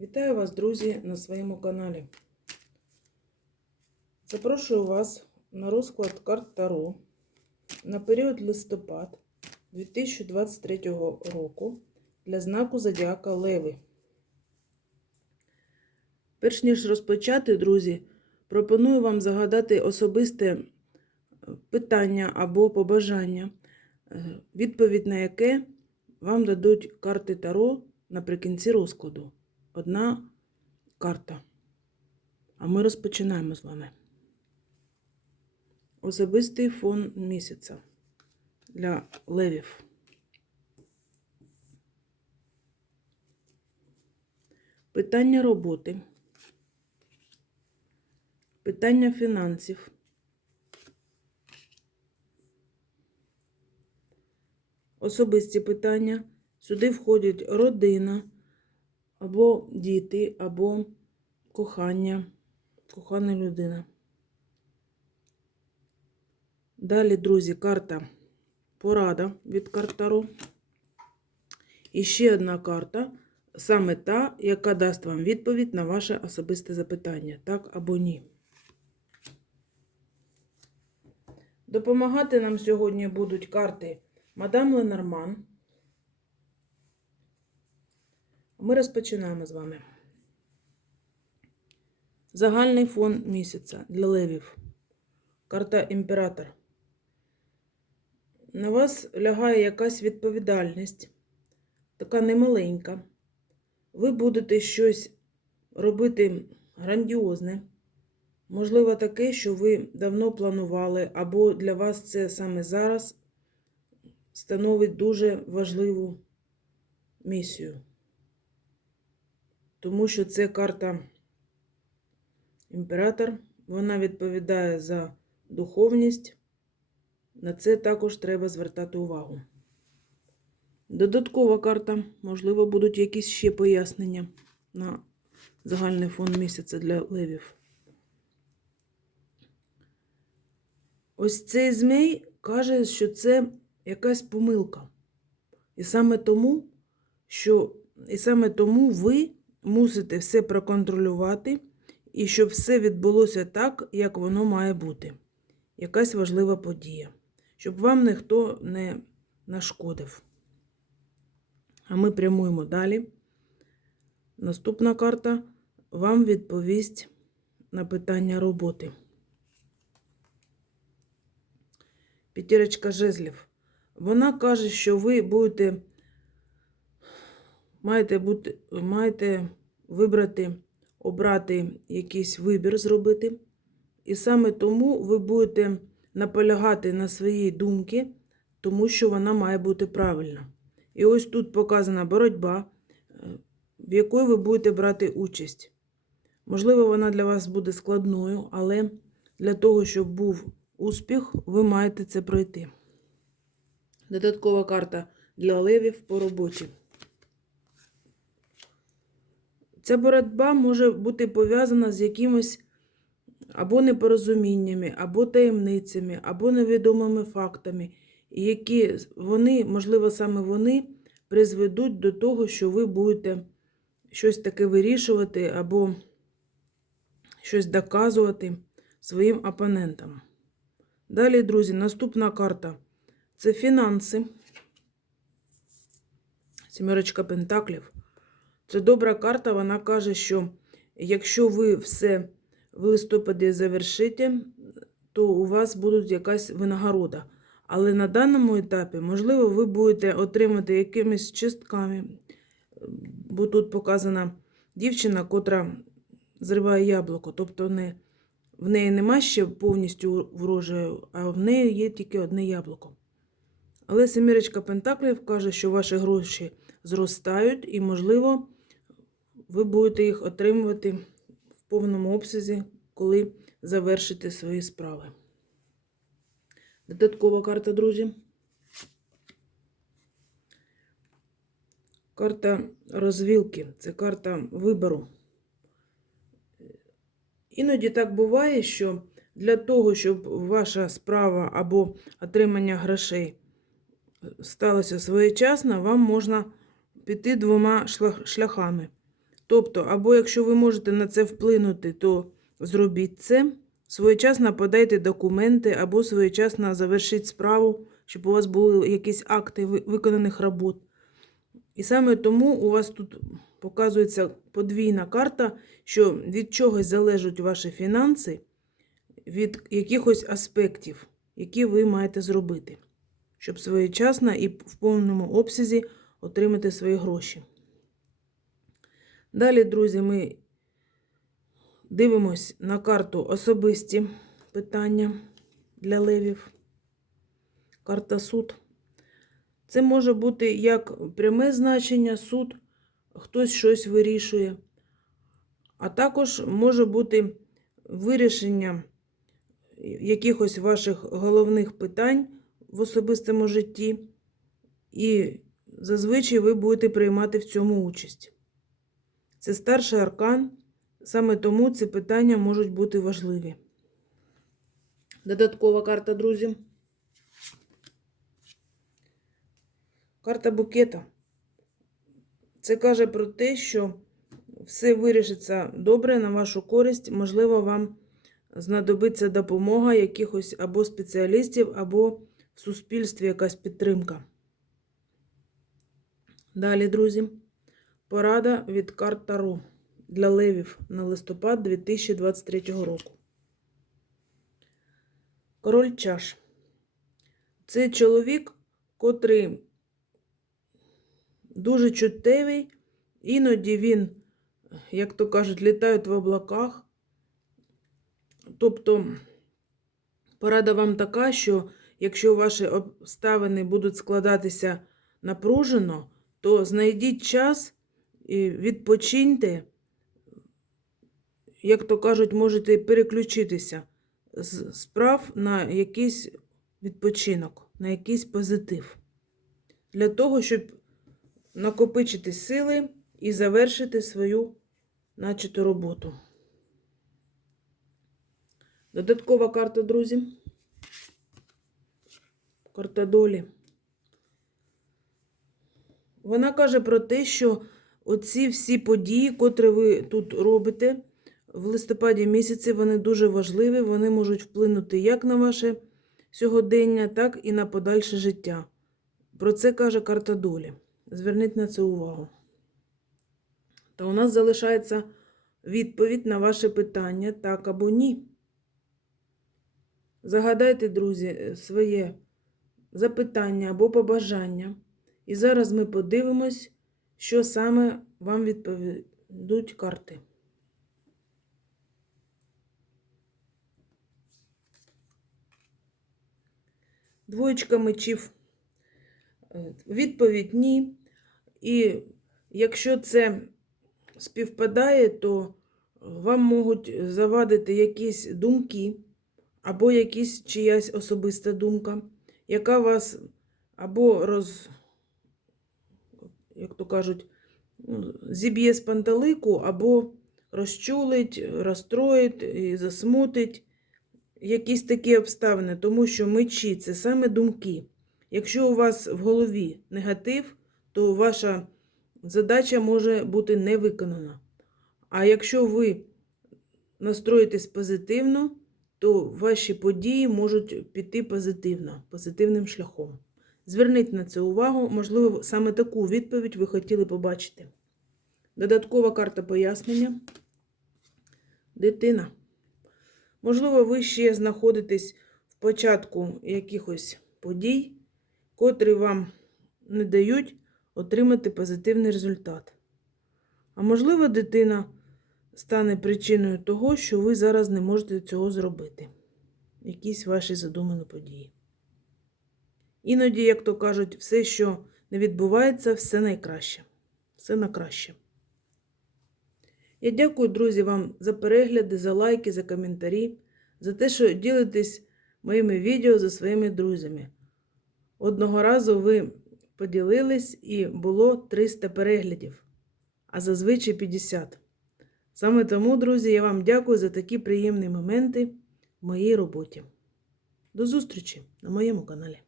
Вітаю вас, друзі, на своєму каналі. Запрошую вас на розклад карт Таро на період листопад 2023 року для знаку Зодіака Леви. Перш ніж розпочати, друзі, пропоную вам загадати особисте питання або побажання, е, відповідь на яке вам дадуть карти Таро наприкінці розкладу. Одна карта. А ми розпочинаємо з вами. Особистий фон місяця для левів. Питання роботи. Питання фінансів. Особисті питання. Сюди входять родина, або діти, або кохання, кохана людина. Далі, друзі, карта порада від картару. І ще одна карта, саме та, яка дасть вам відповідь на ваше особисте запитання, так або ні. Допомагати нам сьогодні будуть карти Мадам Ленорман. Ми розпочинаємо з вами. Загальний фон місяця для левів. Карта імператор. На вас лягає якась відповідальність, така немаленька. Ви будете щось робити грандіозне, можливо, таке, що ви давно планували, або для вас це саме зараз становить дуже важливу місію. Тому що це карта імператор, вона відповідає за духовність. На це також треба звертати увагу. Додаткова карта, можливо, будуть якісь ще пояснення на загальний фон місяця для левів. Ось цей змій каже, що це якась помилка. І саме тому, що і саме тому ви мусите все проконтролювати, і щоб все відбулося так, як воно має бути. Якась важлива подія. Щоб вам ніхто не нашкодив. А ми прямуємо далі. Наступна карта вам відповість на питання роботи. П'ятірочка жезлів. Вона каже, що ви будете маєте бути, маєте вибрати, обрати якийсь вибір зробити. І саме тому ви будете наполягати на своїй думці, тому що вона має бути правильна. І ось тут показана боротьба, в якої ви будете брати участь. Можливо, вона для вас буде складною, але для того, щоб був успіх, ви маєте це пройти. Додаткова карта для левів по роботі. Ця боротьба може бути пов'язана з якимось або непорозуміннями, або таємницями, або невідомими фактами, які вони, можливо, саме вони призведуть до того, що ви будете щось таке вирішувати або щось доказувати своїм опонентам. Далі, друзі, наступна карта це фінанси. Сімерочка Пентаклів. Це добра карта, вона каже, що якщо ви все в листопаді завершите, то у вас буде якась винагорода. Але на даному етапі, можливо, ви будете отримати якимись частками, бо тут показана дівчина, котра зриває яблуко. Тобто не, в неї нема ще повністю врожаю, а в неї є тільки одне яблуко. Але Семірочка Пентаклів каже, що ваші гроші зростають, і, можливо, ви будете їх отримувати в повному обсязі, коли завершите свої справи. Додаткова карта, друзі. Карта розвілки це карта вибору. Іноді так буває, що для того, щоб ваша справа або отримання грошей сталося своєчасно, вам можна піти двома шляхами. Тобто, або якщо ви можете на це вплинути, то зробіть це. Своєчасно подайте документи або своєчасно завершіть справу, щоб у вас були якісь акти виконаних робот. І саме тому у вас тут показується подвійна карта, що від чогось залежать ваші фінанси, від якихось аспектів, які ви маєте зробити, щоб своєчасно і в повному обсязі отримати свої гроші. Далі, друзі, ми дивимось на карту особисті питання для левів. Карта суд. Це може бути як пряме значення суд, хтось щось вирішує, а також може бути вирішення якихось ваших головних питань в особистому житті, і зазвичай ви будете приймати в цьому участь. Це старший аркан, саме тому ці питання можуть бути важливі. Додаткова карта, друзі. Карта букета. Це каже про те, що все вирішиться добре на вашу користь. Можливо, вам знадобиться допомога якихось або спеціалістів, або в суспільстві якась підтримка. Далі, друзі, порада від карт Таро для левів на листопад 2023 року. Король чаш. Це чоловік, котрий дуже чуттєвий, іноді він, як то кажуть, літають в облаках. Тобто, порада вам така, що якщо ваші обставини будуть складатися напружено, то знайдіть час відпочиньте, як то кажуть, можете переключитися з справ на якийсь відпочинок, на якийсь позитив. Для того, щоб накопичити сили і завершити свою начату роботу. Додаткова карта, друзі. Карта долі. Вона каже про те, що оці всі події, котрі ви тут робите в листопаді місяці, вони дуже важливі, вони можуть вплинути як на ваше сьогодення, так і на подальше життя. Про це каже карта долі. Зверніть на це увагу. Та у нас залишається відповідь на ваше питання так або ні. Загадайте, друзі, своє запитання або побажання. І зараз ми подивимось, що саме вам відповідуть карти. Двоєчка мечів. Е, Відповідь ні. І якщо це співпадає, то вам можуть завадити якісь думки, або якісь чиясь особиста думка, яка вас або роз, як то кажуть, ну, зіб'є з панталику, або розчулить, розстроїть і засмутить якісь такі обставини, тому що мечі це саме думки. Якщо у вас в голові негатив, то ваша задача може бути не виконана. А якщо ви настроїтесь позитивно, то ваші події можуть піти позитивно, позитивним шляхом. Зверніть на це увагу, можливо, саме таку відповідь ви хотіли побачити. Додаткова карта пояснення. Дитина. Можливо, ви ще знаходитесь в початку якихось подій, котрі вам не дають отримати позитивний результат. А можливо, дитина стане причиною того, що ви зараз не можете цього зробити. Якісь ваші задумані події. Іноді, як то кажуть, все, що не відбувається, все найкраще. Все на краще. Я дякую, друзі, вам за перегляди, за лайки, за коментарі, за те, що ділитесь моїми відео за своїми друзями. Одного разу ви поділились і було 300 переглядів, а зазвичай 50. Саме тому, друзі, я вам дякую за такі приємні моменти в моїй роботі. До зустрічі на моєму каналі.